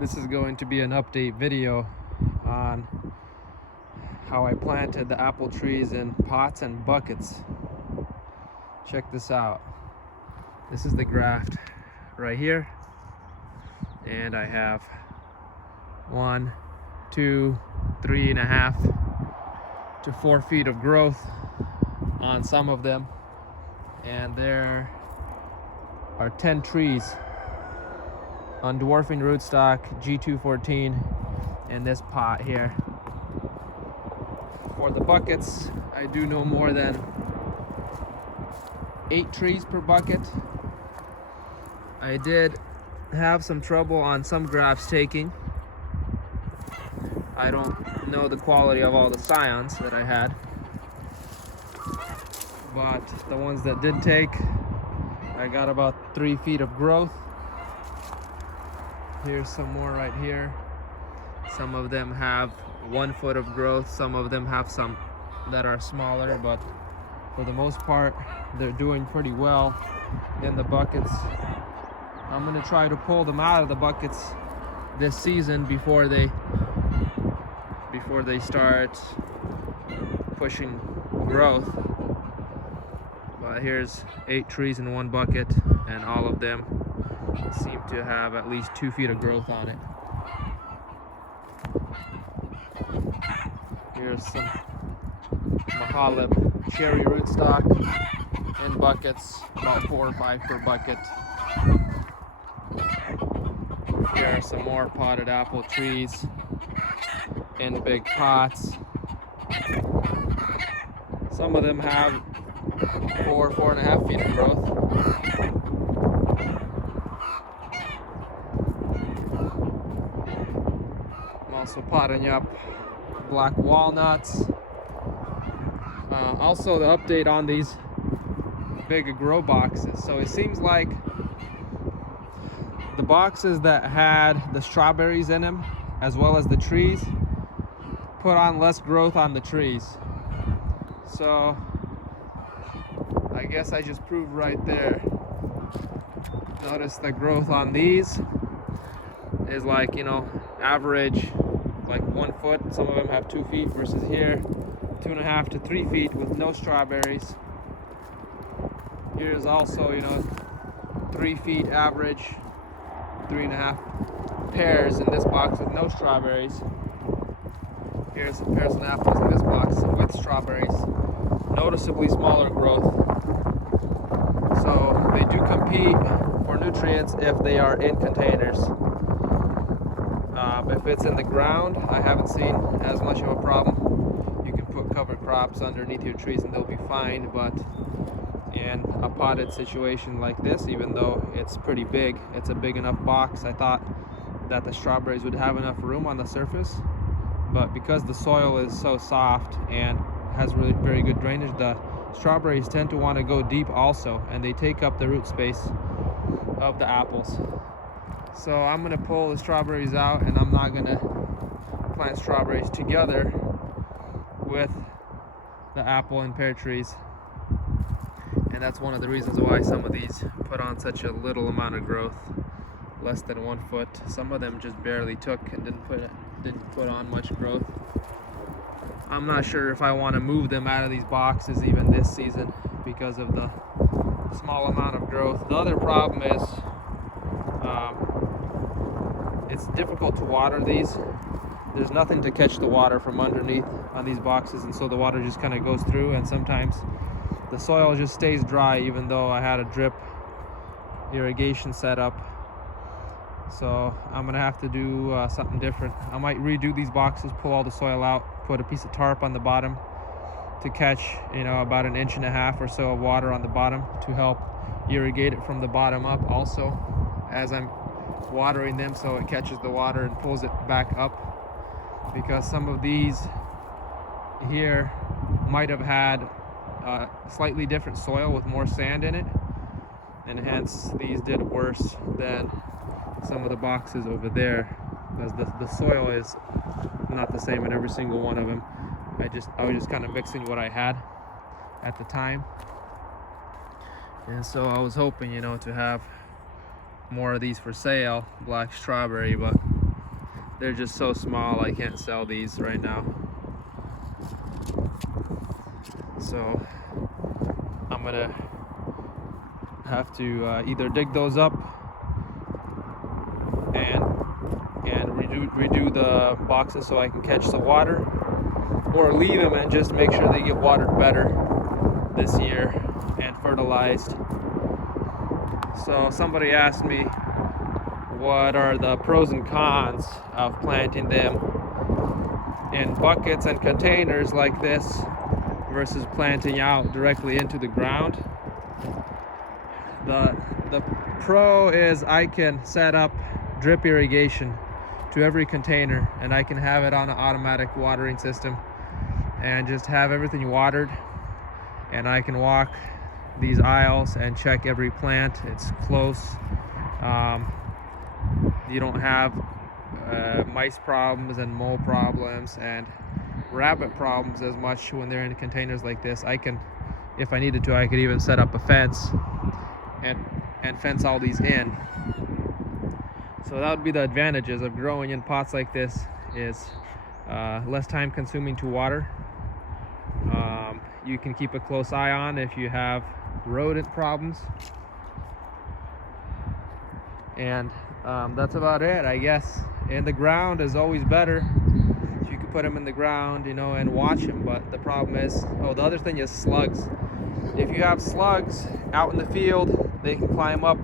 This is going to be an update video on how I planted the apple trees in pots and buckets. Check this out. This is the graft right here, and I have 1, 2, 3.5 to 4 feet of growth on some of them, and there are 10 trees on dwarfing rootstock G214 in this pot here. For the buckets, I do no more than 8 trees per bucket. I did have some trouble on some grafts taking. I don't know the quality of all the scions that I had, but the ones that did take, I got about 3 feet of growth. Here's some more right here. Some of them have 1 foot of growth, some of them have some that are smaller, but for the most part they're doing pretty well in the buckets. I'm going to try to pull them out of the buckets this season before they start pushing growth. But here's 8 trees in 1 bucket, and all of them seem to have at least 2 feet of growth on it. Here's some Mahalib cherry rootstock in buckets, about 4 or 5 per bucket. Here are some more potted apple trees in big pots. Some of them have 4.5 feet of growth. I'm also potting up black walnuts. Also, the update on these big grow boxes. So it seems like the boxes that had the strawberries in them, as well as the trees, put on less growth on the trees. So I guess I just proved right there. Notice the growth on these is like, average like 1 foot. Some of them have 2 feet versus here 2.5 to 3 feet with no strawberries. Here's also 3 feet average, 3.5 pears in this box with no strawberries. Here's some pears and apples in this box with strawberries. Noticeably smaller growth. So they do compete for nutrients if they are in containers. If it's in the ground, I haven't seen as much of a problem. You can put cover crops underneath your trees and they'll be fine, but in a potted situation like this, even though it's pretty big, it's a big enough box, I thought that the strawberries would have enough room on the surface, but because the soil is so soft and has really very good drainage, the strawberries tend to want to go deep also, and they take up the root space of the apples. So I'm going to pull the strawberries out, and I'm not going to plant strawberries together with the apple and pear trees. And that's one of the reasons why some of these put on such a little amount of growth, less than 1 foot. Some of them just barely took and didn't put on much growth. I'm not sure if I want to move them out of these boxes even this season because of the small amount of growth. The other problem is it's difficult to water these. There's nothing to catch the water from underneath on these boxes, and so the water just kind of goes through, and sometimes the soil just stays dry even though I had a drip irrigation set up. So I'm gonna have to do something different. I might redo these boxes, pull all the soil out, put a piece of tarp on the bottom to catch about 1.5 inches or so of water on the bottom to help irrigate it from the bottom up also as I'm watering them, so it catches the water and pulls it back up, because some of these here might have had slightly different soil with more sand in it, and hence these did worse than some of the boxes over there, because the soil is not the same in every single one of them. I was just kind of mixing what I had at the time, and so I was hoping to have more of these for sale, black strawberry, but they're just so small I can't sell these right now. So I'm gonna have to either dig those up and redo the boxes so I can catch the water, or leave them and just make sure they get watered better this year and fertilized. So somebody asked me what are the pros and cons of planting them in buckets and containers like this versus planting out directly into the ground. The pro is I can set up drip irrigation to every container, and I can have it on an automatic watering system and just have everything watered, and I can walk these aisles and check every plant. It's close. You don't have mice problems and mole problems and rabbit problems as much when they're in containers like this. I can, if I needed to, I could even set up a fence and fence all these in. So that would be the advantages of growing in pots like this, is less time consuming to water. You can keep a close eye on if you have rodent problems. And that's about it, I guess. In the ground is always better. You can put them in the ground, you know, and watch them. But the problem is, the other thing is slugs. If you have slugs out in the field, they can climb up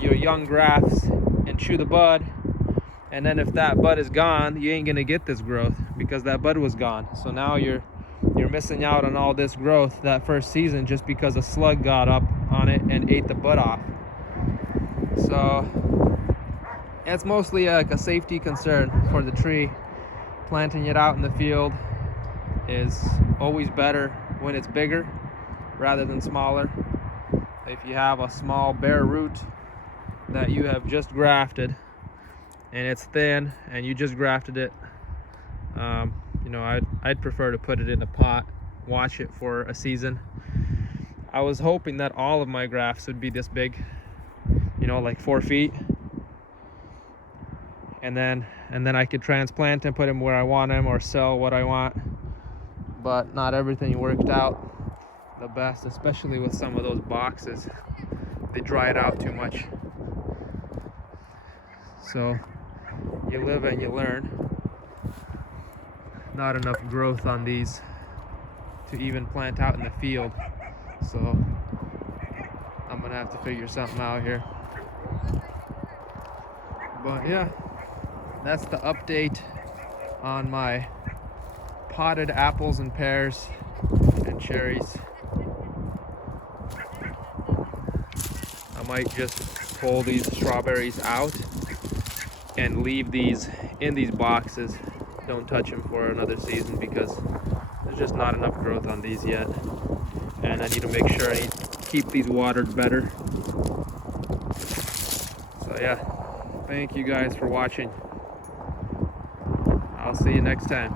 your young grafts and chew the bud. And then if that bud is gone, you ain't gonna get this growth because that bud was gone. So now you're missing out on all this growth that first season just because a slug got up on it and ate the bud off. So it's mostly like a safety concern for the tree. Planting it out in the field is always better when it's bigger rather than smaller. If you have a small bare root that you have just grafted and it's thin and you just grafted it, you know, I'd prefer to put it in a pot, watch it for a season. I was hoping that all of my grafts would be this big, you know, like 4 feet, and then I could transplant and put them where I want them or sell what I want. But not everything worked out the best, especially with some of those boxes. They dried out too much. So you live and you learn. Not enough growth on these to even plant out in the field. So I'm gonna have to figure something out here. But yeah, that's the update on my potted apples and pears and cherries. I might just pull these strawberries out and leave these in these boxes. Don't touch them for another season because there's just not enough growth on these yet. And I need to make sure I keep these watered better. So yeah, thank you guys for watching. I'll see you next time.